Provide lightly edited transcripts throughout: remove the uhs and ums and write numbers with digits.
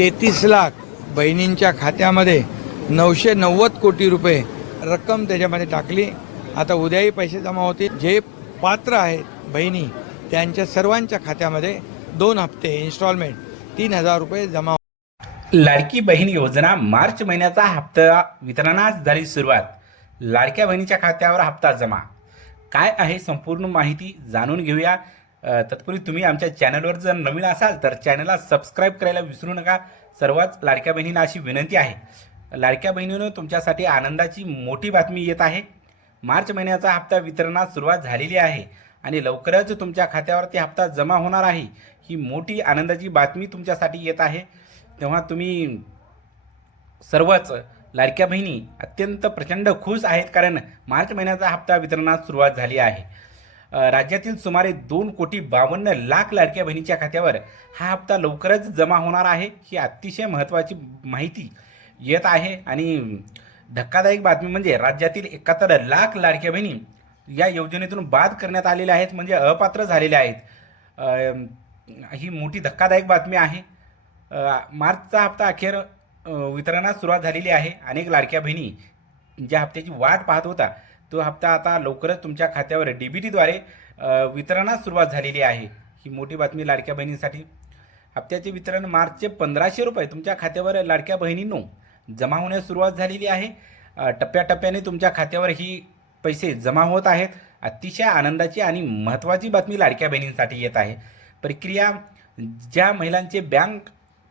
33 लाख बहिणींच्या खात्यामध्ये 990 कोटी रुपये रक्कम त्याच्यामध्ये टाकली। आता उद्याही पैसे जमा होतील। जे पात्र आहेत बहिणी त्यांच्या सर्वांच्या खात्यामध्ये 2 हप्ते इन्स्टॉलमेंट 3000 रुपये जमा। लाडकी बहीण योजना मार्च महिन्याचा हप्ता वितरणास झाली सुरुवात। लाडक्या बहिणीच्या खात्यावर हप्ता जमा काय आहे संपूर्ण माहिती जाणून घेऊया। तत्पूर्वी तुम्ही आमच्या चॅनलवर जर नवीन असाल तर चॅनलला सबस्क्राईब करायला विसरू नका। सर्वच लाडक्या बहिणींना अशी विनंती आहे, लाडक्या बहिणींनो तुमच्यासाठी आनंदाची मोठी बातमी येत आहे। मार्च महिन्याचा हप्ता वितरणास सुरुवात झालेली आहे आणि लवकरच तुमच्या खात्यावरती हप्ता जमा होणार आहे। ही मोठी आनंदाची बातमी तुमच्यासाठी येत आहे। तेव्हा तुम्ही सर्वच लाडक्या बहिणी अत्यंत प्रचंड खुश आहेत, कारण मार्च महिन्याचा हप्ता वितरणास सुरुवात झाली आहे। राज्यातील सुमारे 2,52,00,000 लाडक्या बहिणीच्या खात्यावर हा हप्ता लवकरच जमा होणार आहे। ही अतिशय महत्त्वाची माहिती येत आहे आणि धक्कादायक बातमी म्हणजे राज्यातील 71 लाख लाडक्या बहिणी या योजनेतून बाद करण्यात आलेल्या आहेत, म्हणजे अपात्र झालेल्या आहेत। ही मोठी धक्कादायक बातमी आहे। मार्चचा हप्ता अखेर वितरणास सुरुवात झालेली आहे। अनेक लाडक्या बहिणी ज्या हप्त्याची वाट पाहत होता तो हप्ता आता लवकरच तुमच्या खात्यावर DBTद्वारे वितरणास सुरुवात झालेली आहे। ही मोठी बातमी लाडक्या बहिणींसाठी। हप्त्याचे वितरण मार्चचे 1500 रुपये तुमच्या खात्यावर लाडक्या बहिणींनो जमा होण्यास सुरुवात झालेली आहे। टप्प्याटप्प्याने तुमच्या खात्यावर ही पैसे जमा होत आहेत। अतिशय आनंदाची आणि महत्त्वाची बातमी लाडक्या बहिणींसाठी येत आहे। प्रक्रिया ज्या महिलांचे बँक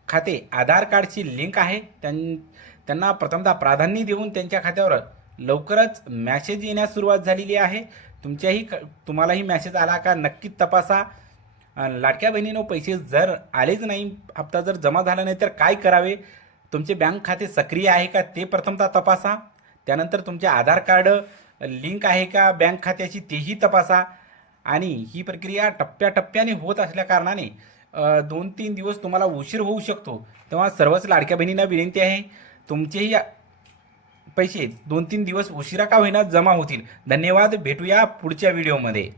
खाते आधार कार्डची लिंक आहे त्यांना प्रथमतः प्राधान्य देऊन त्यांच्या खात्यावर लवकरच मॅसेज येण्यास सुरुवात झालेली आहे। तुम्हालाही मॅसेज आला का नक्की तपासा। लाडक्या बहिणींनो पैसे जर आलेच नाही, हप्ता जर जमा झाला नाही तर काय करावे? तुमचे बँक खाते सक्रिय आहे का ते प्रथमतः तपासा। त्यानंतर तुमचे आधार कार्ड लिंक आहे का बँक खात्याची तेही तपासा। आणि ही प्रक्रिया टप्प्याटप्प्याने होत असल्या कारणाने 2-3 दिवस तुम्हाला उशीर होऊ शकतो। तेव्हा सर्वच लाडक्या बहिणींना विनंती आहे, तुमचेही पैसे 2-3 दिवस उशिरा का होईना जमा होतील। धन्यवाद, भेटूया पुढच्या व्हिडिओमध्ये।